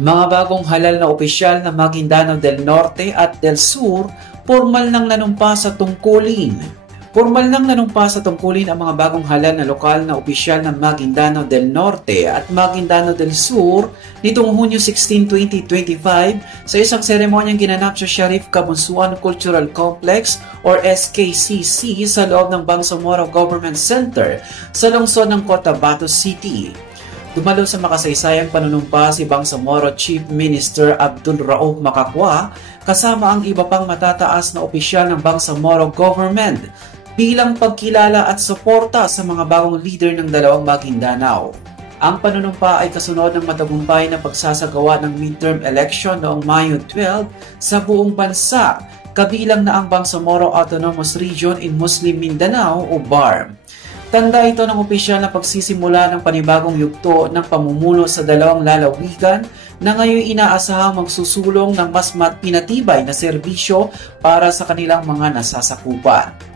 Mga bagong halal na opisyal ng Maguindanao del Norte at del Sur, formal nang nanumpa sa tungkulin. Formal nang nanumpa sa tungkulin ang mga bagong halal na lokal na opisyal ng Maguindanao del Norte at Maguindanao del Sur nitong Hunyo 16, 2025 sa isang seremonyang ginanap sa Sharif Kabunsuan Cultural Complex or SKCC sa loob ng Bangsamoro Government Center sa lungsod ng Cotabato City. Dumalo sa makasaysayang panunumpa si Bangsamoro Chief Minister Abdul Rauf Makakwa kasama ang iba pang matataas na opisyal ng Bangsamoro Government bilang pagkilala at suporta sa mga bagong leader ng dalawang Maguindanao. Ang panunumpa ay kasunod ng matagumpay na pagsasagawa ng midterm election noong Mayo 12 sa buong bansa, kabilang na ang Bangsamoro Autonomous Region in Muslim Mindanao o BARM. Tanda ito ng opisyal na pagsisimula ng panibagong yugto ng pamumuno sa dalawang lalawigan na ngayon inaasahang magsusulong ng mas pinatibay na serbisyo para sa kanilang mga nasasakupan.